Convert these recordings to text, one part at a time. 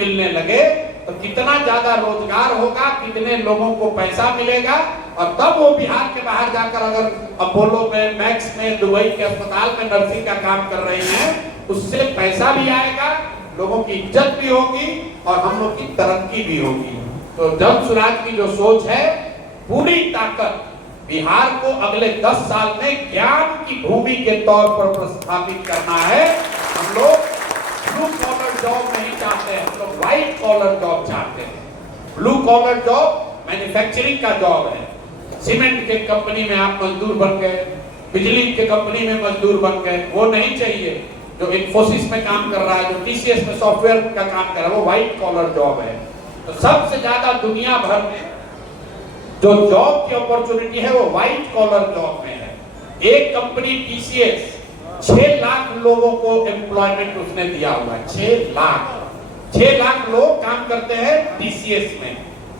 मिलने लगे तो कितना ज्यादा रोजगार होगा, कितने लोगों को पैसा मिलेगा, और तब वो बिहार के बाहर जाकर अगर अपोलो में, मैक्स में, दुबई के अस्पताल में नर्सिंग का काम कर रहे हैं, उससे पैसा भी आएगा, लोगों की इज्जत भी होगी और हम लोग की तरक्की भी होगी। तो जन सुराज की जो सोच है, पूरी ताकत बिहार को अगले 10 साल में ज्ञान की भूमि के तौर पर प्रस्थापित करना है। हम लोग ब्लू कॉलर जॉब नहीं चाहते हैं, हम लोग व्हाइट कॉलर जॉब चाहते हैं। ब्लू कॉलर जॉब मैन्युफैक्चरिंग का जॉब है। सीमेंट के कंपनी में आप मजदूर बन गए, बिजली के कंपनी में मजदूर बन गए, वो नहीं चाहिए। जो इन्फोसिस में काम कर रहा है, जो टीसीएस में सॉफ्टवेयर का काम कर रहा है, वो व्हाइट कॉलर जॉब है। तो सबसे ज्यादा दुनिया भर में जो जॉब की अपॉर्चुनिटी है वो व्हाइट कॉलर जॉब में है। एक कंपनी टीसीएस 6 लाख लोगों को एम्प्लॉयमेंट उसने दिया हुआ है। 6 लाख लोग काम करते हैं टीसीएस में।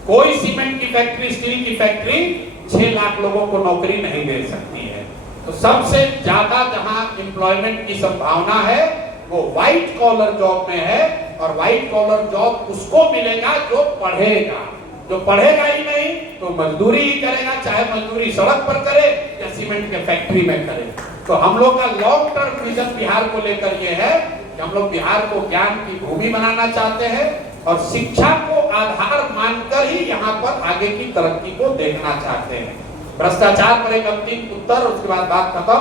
कोई सीमेंट की फैक्ट्री, स्टील की फैक्ट्री 6 लाख लोगों को नौकरी नहीं दे सकती है। तो सबसे ज्यादा जहां एम्प्लॉयमेंट की संभावना है वो व्हाइट कॉलर जॉब में है। और व्हाइट कॉलर जॉब उसको मिलेगा जो पढ़ेगा। जो पढ़ेगा ही नहीं तो मजदूरी ही करेगा, चाहे मजदूरी सड़क पर करे या सीमेंट के फैक्ट्री में करे। तो हम लोग का लॉन्ग टर्म विजन बिहार को लेकर ये है कि हम लोग बिहार को ज्ञान की भूमि बनाना चाहते हैं और शिक्षा को आधार मानकर ही यहाँ पर आगे की तरक्की को देखना चाहते हैं। भ्रष्टाचार पर एक अंतिम उत्तर, उसके बाद बात खत्म।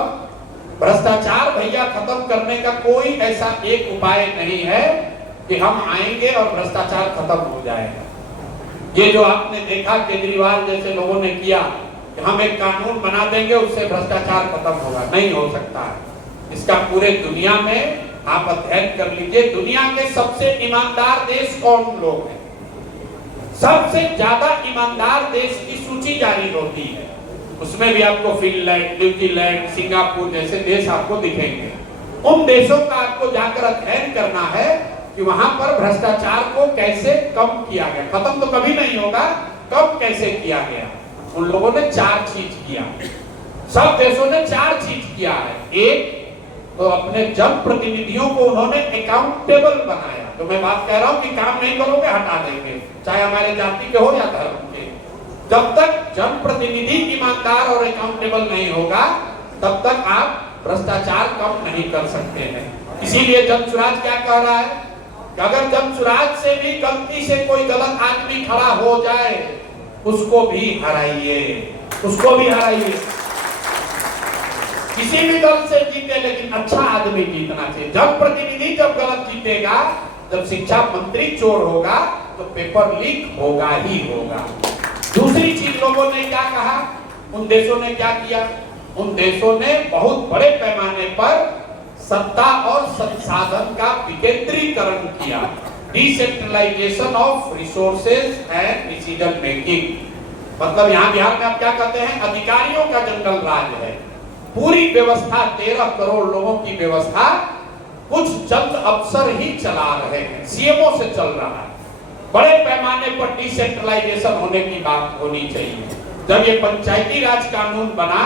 भ्रष्टाचार भैया खत्म करने का कोई ऐसा एक उपाय नहीं है कि हम आएंगे और भ्रष्टाचार खत्म हो जाएगा। ये जो आपने देखा केजरीवाल जैसे लोगों ने किया कि हम एक कानून बना देंगे उससे भ्रष्टाचार खत्म होगा, नहीं हो सकता है। इसका पूरे दुनिया में आप अध्ययन कर लीजिए, दुनिया के सबसे ईमानदार देश कौन लोग हैं। सबसे ज्यादा ईमानदार देश की सूची जारी होती है, उसमें भी आपको फिनलैंड, न्यूजीलैंड, सिंगापुर जैसे देश आपको दिखेंगे। उन देशों का आपको जाकर अध्ययन करना है कि वहां पर भ्रष्टाचार को कैसे कम किया गया। खत्म तो कभी नहीं होगा, कम कैसे किया गया। उन लोगों ने 4 चीज किया, सब देशों ने 4 चीज किया है। एक तो अपने जनप्रतिनिधियों को उन्होंने अकाउंटेबल बनाया। तो मैं बात कह रहा हूं कि काम नहीं करोगे हटा देंगे, चाहे हमारे जाति के हो या धर्म के। जब तक जनप्रतिनिधि ईमानदार और अकाउंटेबल नहीं होगा तब तक आप भ्रष्टाचार कम नहीं कर सकते हैं। इसीलिए जनसुराज क्या कह रहा है कि अगर जनसुराज से भी गलती से कोई गलत आदमी खड़ा हो जाए उसको भी हराइए, उसको भी हराइए। किसी भी दल से जीते लेकिन अच्छा आदमी जीतना चाहिए। जनप्रतिनिधि जब गलत जीतेगा, जब शिक्षा मंत्री चोर होगा तो पेपर लीक होगा ही होगा। दूसरी चीज लोगों ने क्या कहा, उन देशों ने क्या किया, उन देशों ने बहुत बड़े पैमाने पर सत्ता और संसाधन का विकेंद्रीकरण किया। Decentralisation of resources and decision making. मतलब यहाँ बिहार में आप क्या कहते हैं, अधिकारियों का जंगल राज है। पूरी व्यवस्था 13 करोड़ लोगों की व्यवस्था कुछ चंद अफसर ही चला रहे हैं, सीएमओ से चल रहा है। बड़े पैमाने पर डिसेंट्रलाइजेशन होने की बात होनी चाहिए। जब ये पंचायती राज कानून बना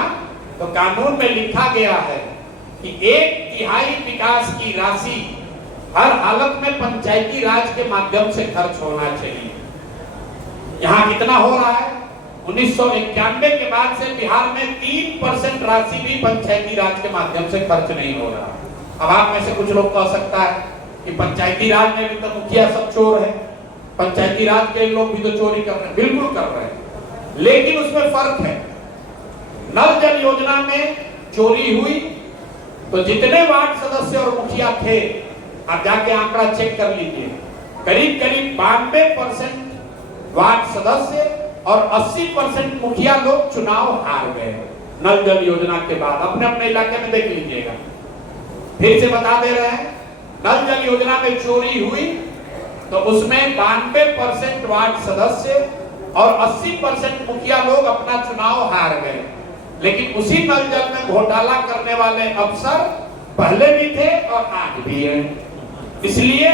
तो कानून में लिखा गया है कि 1/3 विकास की राशि हर हालत में पंचायती राज के माध्यम से खर्च होना चाहिए। यहाँ कितना हो रहा है, 1991 के बाद से बिहार में 3% राशि भी पंचायती राज के माध्यम से खर्च नहीं हो रहा। अब आप में से कुछ लोग कह सकता है कि पंचायती राज में भी तो मुखिया सब चोर है, पंचायती राज के लोग भी तो चोरी कर रहे हैं। बिल्कुल कर रहे हैं, लेकिन उसमें फर्क है। नल जल योजना में चोरी हुई तो जितने वार्ड सदस्य और मुखिया थे, आप जाके आंकड़ा चेक कर लीजिए, करीब करीब 92% वार्ड सदस्य और 80% मुखिया लोग चुनाव हार गए नल जल योजना के बाद। अपने अपने इलाके में देख लीजिएगा। फिर से बता दे रहे हैं, नल जल योजना में चोरी हुई तो उसमें 92% वार्ड सदस्य और 80% मुखिया लोग अपना चुनाव हार गए। लेकिन उसी नल जल में घोटाला करने वाले अफसर पहले भी थे और आज भी हैं। इसलिए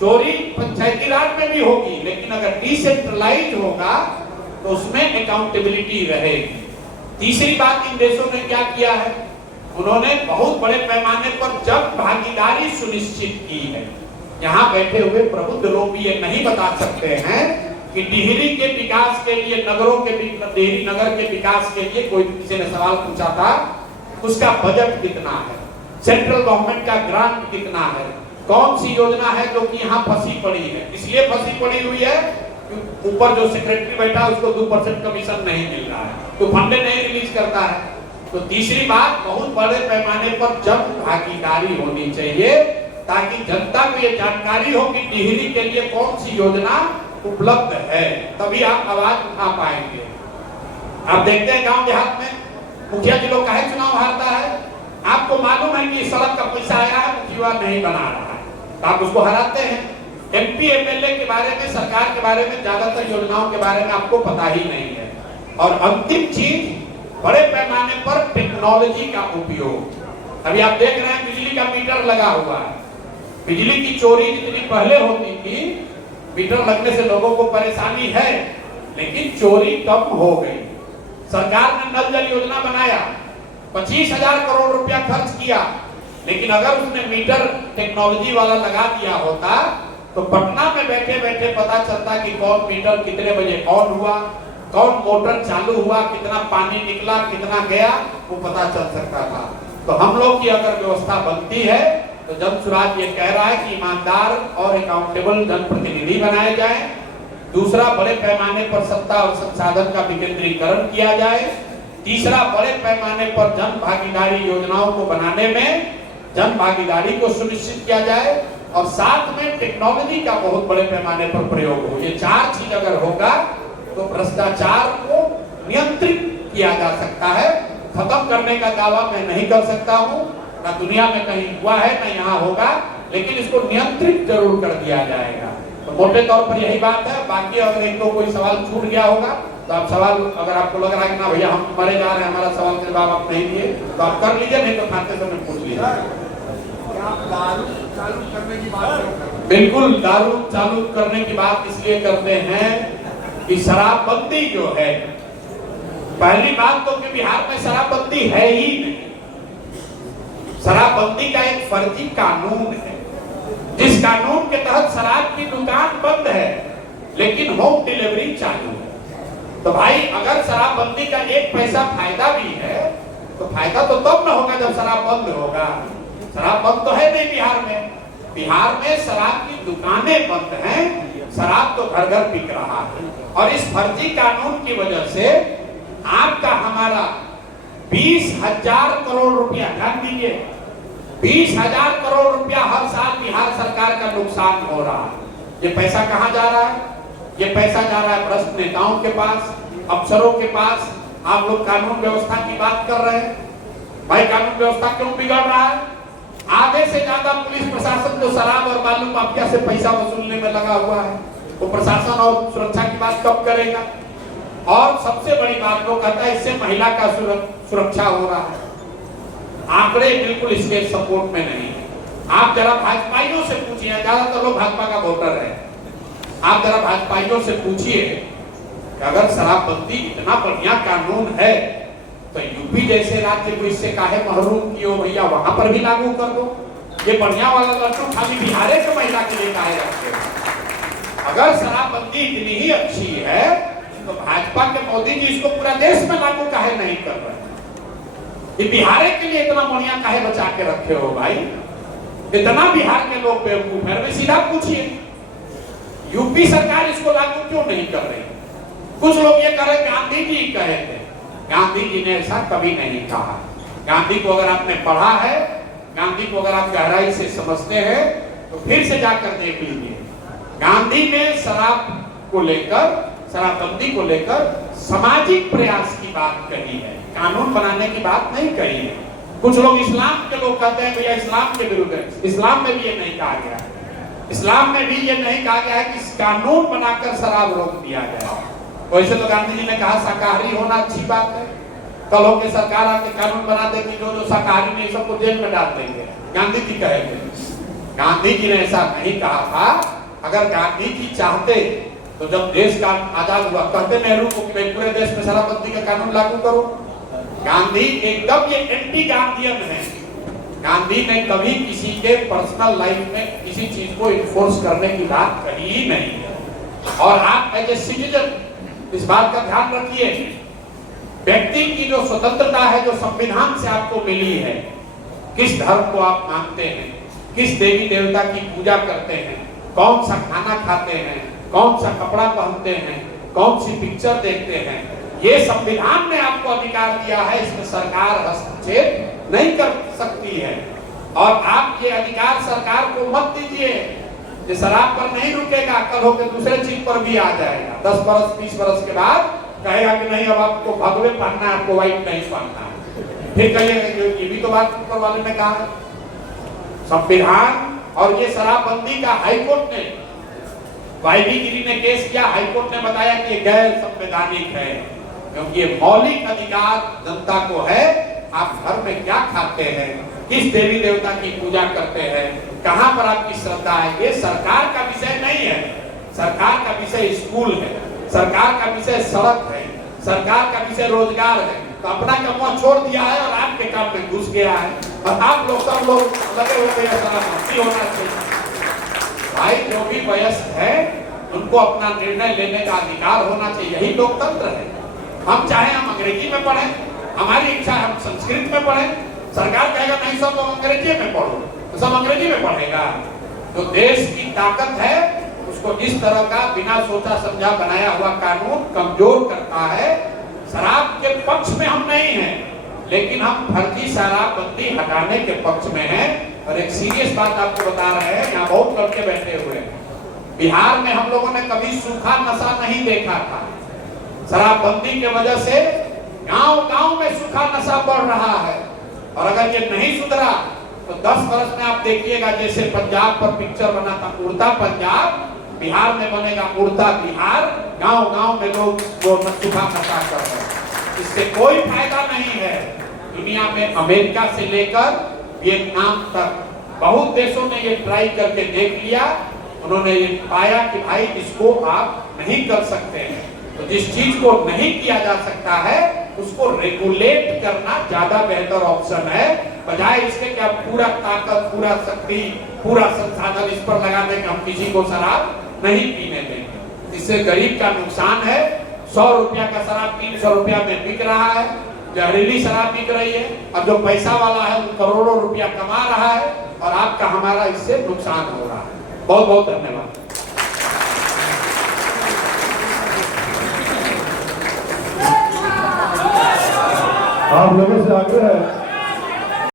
चोरी पंचायती राज में भी होगी, लेकिन अगर डिसेंट्रलाइज होगा तो उसमें अकाउंटेबिलिटी रहेगी। तीसरी बात इन देशों ने क्या किया है, उन्होंने बहुत बड़े पैमाने पर जन भागीदारी सुनिश्चित की है। यहाँ बैठे हुए प्रबुद्ध लोग भी ये नहीं बता सकते हैं कि टिहरी के विकास के लिए, नगरों के टिहरी नगर के विकास के लिए, कोई किसी ने सवाल पूछा था, उसका बजट कितना है, सेंट्रल गवर्नमेंट का ग्रांट कितना है, कौन सी योजना है जो कि यहाँ फंसी पड़ी है। इसलिए फंसी पड़ी हुई है कि ऊपर जो सेक्रेटरी बैठा है उसको 2% कमीशन नहीं मिल रहा है, तो फंड नहीं रिलीज करता है। तो तीसरी बात, बहुत बड़े पैमाने पर जन भागीदारी होनी चाहिए ताकि जनता को ये जानकारी हो कि टिहरी के लिए कौन सी योजना उपलब्ध है, तभी आप आवाज उठा पाएंगे। आप देखते हैं गांव देहात में मुखिया जी लोग काहे चुनाव हारता है, आपको मालूम है कि सड़क का पैसा आया है, मुखिया नहीं बना रहा है, तो आप उसको हराते हैं। एमपी एमएलए के बारे में, सरकार के बारे में, ज्यादातर योजनाओं के बारे में आपको पता ही नहीं है। और अंतिम चीज, बड़े पैमाने पर टेक्नोलॉजी का उपयोग। अभी आप देख रहे हैं बिजली का मीटर लगा हुआ है, बिजली की चोरी जितनी पहले होती थी, मीटर लगने से लोगों को परेशानी है, लेकिन चोरी कम हो गई। सरकार ने नल जल योजना बनाया, 25,000 करोड़ रुपया खर्च किया, लेकिन अगर उसने मीटर टेक्नोलॉजी वाला लगा दिया होता तो पटना में बैठे बैठे पता चलता कि कौन मीटर कितने बजे ऑन हुआ, कौन मोटर चालू हुआ, कितना पानी निकला, कितना गया, वो पता चल सकता था। तो हम लोग की अगर व्यवस्था बनती है तो जनसुराज ये कह रहा है कि ईमानदार और अकाउंटेबल जनप्रतिनिधि बनाए जाए। दूसरा, बड़े पैमाने पर सत्ता और संसाधन का विकेंद्रीकरण किया जाए। तीसरा, बड़े पैमाने पर जन भागीदारी योजनाओं को बनाने में जन भागीदारी को सुनिश्चित किया जाए, और साथ में टेक्नोलॉजी का बहुत बड़े पैमाने पर प्रयोग हो। ये चार चीज अगर होगा तो भ्रष्टाचार को नियंत्रित किया जा सकता है। खत्म करने का दावा मैं नहीं कर सकता हूँ, ना दुनिया में कहीं हुआ है ना यहाँ होगा, लेकिन इसको नियंत्रित जरूर कर दिया जाएगा। तो मोटे तौर पर यही बात है। बाकी अगर एक तो कोई सवाल छूट गया होगा तो आप सवाल, अगर आपको लग रहा है कि ना भैया हम मरे जा रहे हैं, हमारा सवाल के जवाब आप नहीं दिए, तो आप कर लीजिए, नहीं तो खाते समय पूछ लीजिए। दारू चालू करने की बात बिल्कुल, दारू चालू करने की बात इसलिए करते हैं कि शराबबंदी जो है, पहली बात तो कि बिहार में शराबबंदी है ही नहीं। शराबबंदी का एक फर्जी कानून है, जिस कानून के तहत शराब की दुकान बंद है लेकिन होम डिलीवरी चालू है। तो भाई, अगर शराबबंदी का एक पैसा फायदा भी है तो फायदा तो तब न होगा जब शराब बंद होगा। शराब बंद तो है नहीं बिहार में। बिहार में शराब की दुकानें बंद हैं, शराब तो घर घर बिक रहा है। और इस फर्जी कानून की वजह से आपका हमारा 20,000 करोड़ रुपया, ध्यान दीजिए, 20,000 करोड़ रुपया हर साल बिहार सरकार का नुकसान हो रहा है। ये पैसा कहाँ जा रहा है? ये पैसा जा रहा है भ्रष्ट नेताओं के पास, अफसरों के पास। आप लोग कानून व्यवस्था की बात कर रहे हैं, भाई कानून व्यवस्था क्यों बिगड़ रहा है? आधे से ज्यादा पुलिस प्रशासन तो शराब और बालू माफिया से पैसा वसूलने में लगा हुआ है। वो प्रशासन और सुरक्षा की बात कब करेगा? और सबसे बड़ी बात वो कहता है इससे महिला का सुरक्षा हो रहा है। आंकड़े बिल्कुल इसके सपोर्ट में नहीं है। आप जरा भाजपाइयों से पूछिए, ज्यादातर लोग भाजपा का वोटर है, आप जरा भाजपाइयों से पूछिए कि अगर शराबबंदी इतना बढ़िया कानून है तो यूपी जैसे राज्य को इससे काहे महरूम किए भैया, वहां पर भी लागू कर दो। ये बढ़िया वाला लड्डू खाली बिहार के महिला के लिए काहे रखते हो? अगर शराबबंदी इतनी ही अच्छी है तो भाजपा के मोदी जी इसको पूरा देश में लागू काहे नहीं कर रहे? ये बिहार के लिए इतना बढ़िया काहे बचा के रखे हो भाई? इतना बिहार के लोग बेवकूफ है। सीधा पूछिए, यूपी सरकार इसको लागू क्यों नहीं कर रही? कुछ लोग ये कह रहे गांधी जी कहे थे, गांधी जी ने ऐसा कभी नहीं कहा। गांधी को अगर आपने पढ़ा है, गांधी को अगर आप गहराई से समझते हैं तो फिर से जाकर देख लीजिए। गांधी ने शराब को लेकर, शराबबंदी को लेकर सामाजिक प्रयास की बात कही है, कानून बनाने की बात नहीं कही है। कुछ लोग इस्लाम के लोग कहते हैं भैया इस्लाम के विरुद्ध है। इस्लाम में भी ये नहीं कहा गया है, इस्लाम में भी ये नहीं कहा गया है कि कानून बनाकर शराब रोक दिया जाए। वैसे तो गांधी जी ने कहा शाकाहारी होना अच्छी बात है, कल होकर सरकार आके कानून बना देगी जो जो शाकाहारी नहीं सबको जेल में डाल देंगे, गांधी जी कहे थे। गांधी जी ने ऐसा नहीं कहा था। अगर गांधी जी चाहते तो जब देश का आजाद हुआ कहते नेहरू को कि पूरे देश में शराबबंदी का कानून लागू करो। गांधी एकदम ये एंटी गांधीयन है। गांधी ने कभी किसी के पर्सनल लाइफ में किसी चीज को इन्फोर्स करने की बात कही ही नहीं है। और आप एज ए सिटीजन इस बात का ध्यान रखिए, व्यक्ति की जो स्वतंत्रता है, जो संविधान से आपको मिली है, किस धर्म को आप मानते हैं, किस देवी देवता की पूजा करते हैं, कौन सा खाना खाते हैं, कौन सा कपड़ा पहनते हैं, कौन सी पिक्चर देखते हैं, ये संविधान ने आपको अधिकार दिया है, इसमें सरकार हस्तक्षेप नहीं कर सकती है। और आप ये अधिकार सरकार को मत दीजिए, ये शराब पर नहीं रुकेगा, कल होकर दूसरे चीज पर भी आ जाएगा। 10 बरस 20 बरस के बाद कहेगा कि नहीं अब आपको भगवे पहनना है, आपको व्हाइट नहीं पहनना है। फिर कहिएगा ये भी तो बात ऊपर वाले ने कहा है। संविधान और ये शराबबंदी का हाईकोर्ट ने, वाईबी गिरी ने केस किया, हाईकोर्ट ने बताया कि ये गैर संवैधानिक है, क्योंकि ये मौलिक अधिकार जनता को है। आप घर में क्या खाते हैं, किस देवी देवता की पूजा करते हैं, कहां पर आपकी श्रद्धा है, ये सरकार का विषय नहीं है। सरकार का विषय स्कूल है, सरकार का विषय सड़क है, सरकार का विषय रोजगार है। तो अपना कमवा छोड़ दिया है और आपके काम में घुस गया है, और आप लोग सब लोग लगे हुए हैं होना चाहिए। भाई जो भी वयस्क है उनको अपना निर्णय लेने का अधिकार होना चाहिए, यही लोकतंत्र है। हम चाहे हम अंग्रेजी में पढ़ें, हमारी इच्छा है हम संस्कृत में पढ़ें, सरकार कहेगा नहीं सब अंग्रेजी में पढ़ो, तो सब अंग्रेजी में पढ़ेगा। तो देश की ताकत है, उसको इस तरह का बिना सोचा समझा बनाया हुआ कानून कमजोर करता है। शराब के पक्ष में हम नहीं हैं, लेकिन हम फर्जी शराबबंदी हटाने के पक्ष में हैं। और एक सीरियस बात आपको बता रहे हैं, यहाँ बहुत लड़के बैठे हुए हैं, बिहार में हम लोगों ने कभी सूखा नशा नहीं देखा था। शराबबंदी की वजह से गांव-गांव में सूखा नशा बढ़ रहा है, और अगर ये नहीं सुधरा तो 10 वर्ष में आप देखिएगा, जैसे पंजाब पर पिक्चर बना था उड़ता पंजाब, बिहार में बनेगा उड़ता बिहार। गांव-गांव में लोग वो सूखा नशा कर रहे हैं, इससे कोई फायदा नहीं है। दुनिया में अमेरिका से लेकर वियतनाम तक बहुत देशों ने ये ट्राई करके देख लिया, उन्होंने ये पाया कि भाई इसको आप नहीं कर सकते हैं। तो जिस चीज को नहीं किया जा सकता है उसको रेगुलेट करना ज्यादा बेहतर ऑप्शन है, बजाय इसके कि आप पूरा ताकत, पूरा शक्ति, पूरा संसाधन इस पर लगा दें कि हम किसी को शराब नहीं पीने देंगे। इससे गरीब का नुकसान है। 100 रुपया का शराब 300 रुपया में बिक रहा है, जहरीली शराब बिक रही है, और जो पैसा वाला है वो करोड़ों रुपया कमा रहा है, और आपका हमारा इससे नुकसान हो रहा है। बहुत बहुत धन्यवाद। आप लोगों से आग्रह है